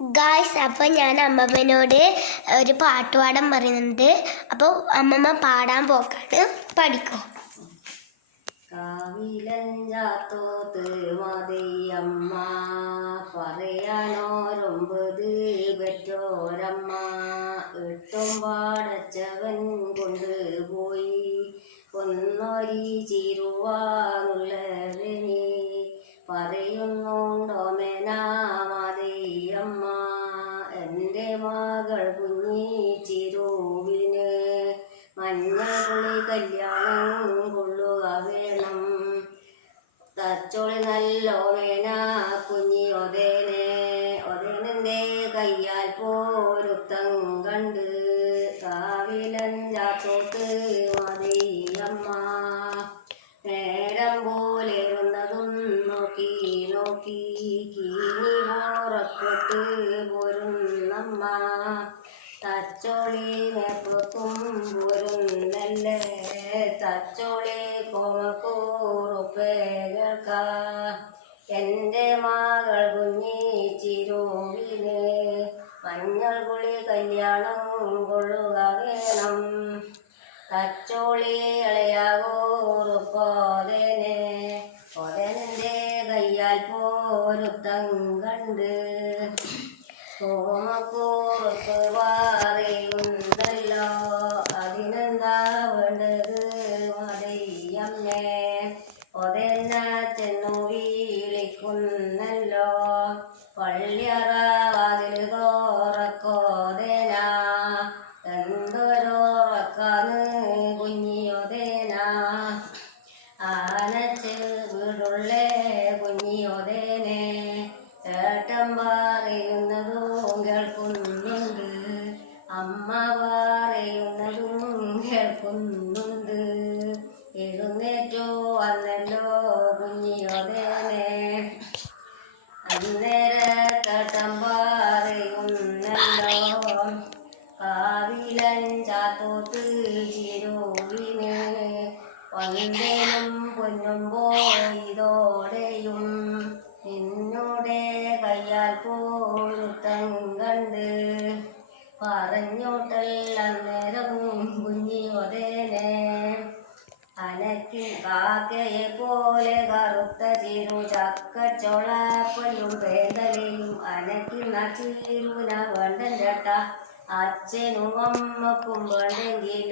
Guys, അപ്പോൾ ഞാൻ അമ്മമ്മനോട് ഒരു പാട്ട് പാടാൻ പറയുന്നുണ്ട്. അപ്പോൾ അമ്മമ്മ പാടാൻ പോക്കാണ്. പഠിക്കോ. കാവിലഞ്ചാത്തോത്ത് മതിയമ്മ പറയാനോരൊമ്പത് പെറ്റോരമ്മ എട്ടും പാടച്ചവൻ കൊണ്ടുപോയി ഒന്നൊരി ചിരുവാനുള്ളവനെ പറയുന്നുണ്ടോ മേനാമതിയമ്മ എൻ്റെ മകൾ കുഞ്ഞി ചിരുവിന് മഞ്ഞകുളി കല്യാണം കൊള്ളുക വേണം തച്ചോളി നല്ലോ മേന കുഞ്ഞി ഒതേനെ കയ്യാൽ പോരുത്തം കണ്ട് കാവിലഞ്ചാത്തോത്ത് മതിയമ്മ നേരം പോലെ വന്നതും നോക്കി നോക്കി കീനി പോറപ്പെട്ട് പോരുന്നമ്മ തച്ചോളി മേപ്പുറത്തും പോരുന്നല്ലേ തച്ചോളി കോമക്കൂറുപ്പേ കേൾക്ക എൻ്റെ മകൾ കുഞ്ഞി ചിരുവിന് മഞ്ഞൾ കുളി കല്യാണം കൊള്ളുക വേണം തച്ചോളി ഇളയാകോറുപ്പോതേനെ കയ്യാൽ പോരുത്തം കണ്ട് കോമക്കൂറുപ്പ് പറയുന്നല്ലോ അതിനെന്താ വേണ്ടത് മതിയമ്മേ ഒതെന്ന ചെന്നു വിളിക്കുന്നല്ലോ പള്ളിയറ വാതിൽ തോറക്കോതേന എന്തൊരോറക്കാന്ന് കുഞ്ഞിയൊതേന ആനച്ച് വീടുള്ളേ കുഞ്ഞിയൊതേനെ ഏട്ടൻ പറയുന്നതും കേൾക്കുന്നുണ്ട് അമ്മ പറയുന്നതും കേൾക്കുന്നുണ്ട് എഴുന്നേറ്റോ വന്നല്ലോ കുഞ്ഞിയൊതേനെ അന്നേരത്തട്ടം പറയുന്നല്ലോ കാവിലഞ്ചാത്തോത്ത് ചിരുവിന് വന്നേനും പൊന്നും പോയതോടെയും നിന്നോടെ കയ്യാൽ പോരുത്തം കണ്ട് പറഞ്ഞോട്ടല്ല അന്നേരം കുഞ്ഞിയൊതേനെ അനക്കി കാക്കയെ പോലെ കറുത്ത ചിരു ചക്കച്ചോളപ്പല്ലും പേന്തലയും അനക്കുന്ന ചിരുന വേണ്ടൻ ചേട്ട അച്ഛനും അമ്മക്കും വേണ്ടെങ്കിൽ